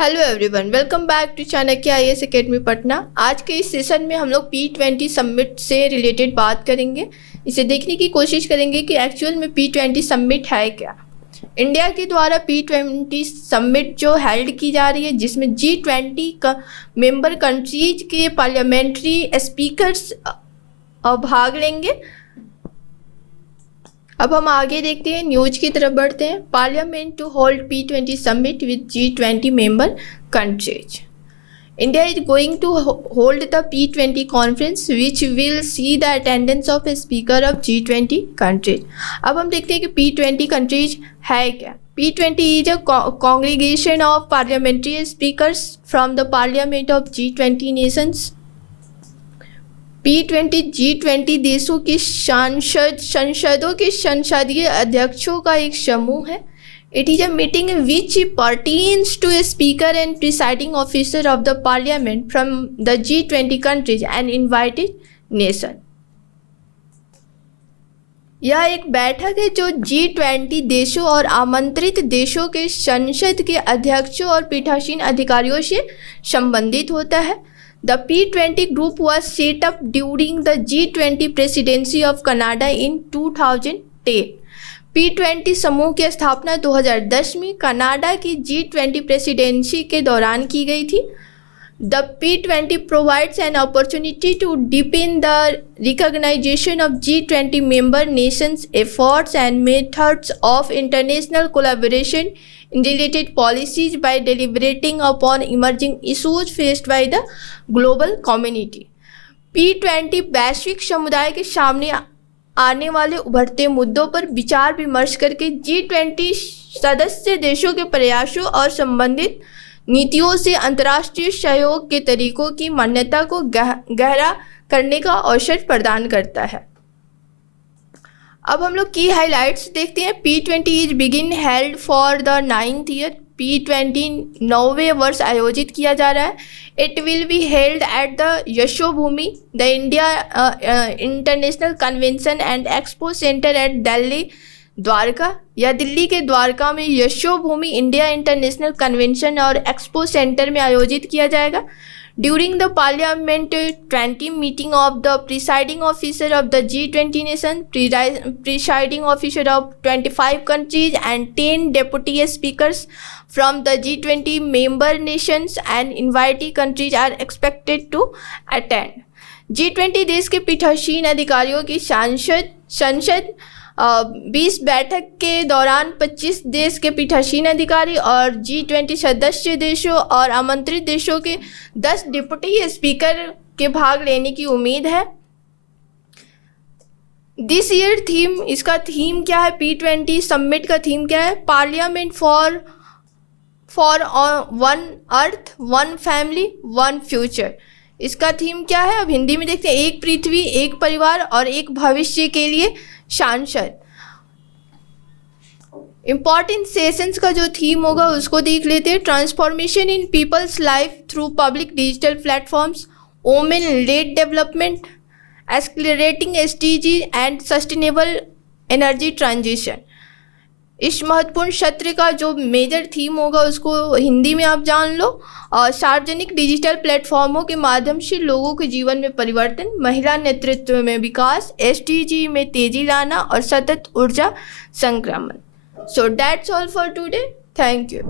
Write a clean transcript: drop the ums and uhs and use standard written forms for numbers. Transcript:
Hello everyone, welcome back to Chanakya IAS academy Patna. आज के इस सेशन में हम लोग P20 समिट से रिलेटेड बात करेंगे। इसे देखने की कोशिश करेंगे कि एक्चुअल में P20 समिट है क्या। इंडिया के द्वारा P20 समिट जो हेल्ड की जा रही है, जिसमें G20 का मेंबर कंट्रीज के पार्लियामेंट्री स्पीकर्स भाग लेंगे। अब हम आगे देखते हैं, न्यूज की तरफ बढ़ते हैं। Parliament to hold P20 summit with G20 member countries. India is going to hold the P20 conference which will see the attendance of a speaker of G20 countries। अब हम देखते हैं कि P20 countries है क्या। P20 is a congregation of parliamentary speakers from the parliament of G20 nations। P20 G20 देशों की संसदों के संसदीय अध्यक्षों का एक समूह है। It is a meeting which pertains to a speaker and presiding officer of the parliament from the G20 countries and invited nation। यह एक बैठक है जो G20 देशों और आमंत्रित देशों के संसद के अध्यक्षों और पीठासीन अधिकारियों से संबंधित होता है। The P20 group was set up during the G20 presidency of Canada in 2010। P20 समूह की स्थापना 2010 में कनाडा की G20 प्रेसिडेंसी के दौरान की गई थी। The P20 provides an opportunity to deepen the recognition of G20 member nations' efforts and methods of international collaboration in related policies by deliberating upon emerging issues faced by the global community। P20 वैश्विक समुदाय के सामने आने वाले उभरते मुद्दों पर विचार विमर्श करके G20 सदस्य देशों के प्रयासों और संबंधित नीतियों से अंतर्राष्ट्रीय सहयोग के तरीकों की मान्यता को गहरा करने का अवसर प्रदान करता है। अब हम लोग की हाइलाइट्स देखते हैं। P20 is begin held for the 9th year. P20 9वें वर्ष आयोजित किया जा रहा है। It will be held at the Yashobhoomi the India international convention and expo centre at Delhi Dwarka. या दिल्ली के द्वारका में यशोभूमि इंडिया इंटरनेशनल कन्वेंशन और एक्सपो सेंटर में आयोजित किया जाएगा। During the Parliament 20 meeting of the presiding officer of the G20 nation, presiding officer of 25 countries and 10 deputy speakers from the G20 member nations and invitee countries are expected to attend। G20 देश के पीठासीन अधिकारियों की संसद 20 बैठक के दौरान 25 देश के पीठासीन अधिकारी और G20 सदस्य देशों और आमंत्रित देशों के 10 डिप्टी स्पीकर के भाग लेने की उम्मीद है। दिस ईयर थीम, इसका थीम क्या है? P20 समिट का थीम क्या है? Parliament for one earth, one family, one future. इसका थीम क्या है? अब हिंदी में देखते हैं। एक पृथ्वी, एक परिवार और एक भविष्य के लिए सांसद। इंपॉर्टेंट सेशंस का जो थीम होगा उसको देख लेते हैं। Transformation in people's life through public digital platforms, women lead development, accelerating SDG and sustainable energy transition. इस महत्वपूर्ण सत्र का जो मेजर थीम होगा उसको हिंदी में आप जान लो। और सार्वजनिक डिजिटल प्लेटफॉर्मों के माध्यम से लोगों के जीवन में परिवर्तन, महिला नेतृत्व में विकास, SDG में तेजी लाना और सतत ऊर्जा संक्रमण। So that's all for today. Thank you.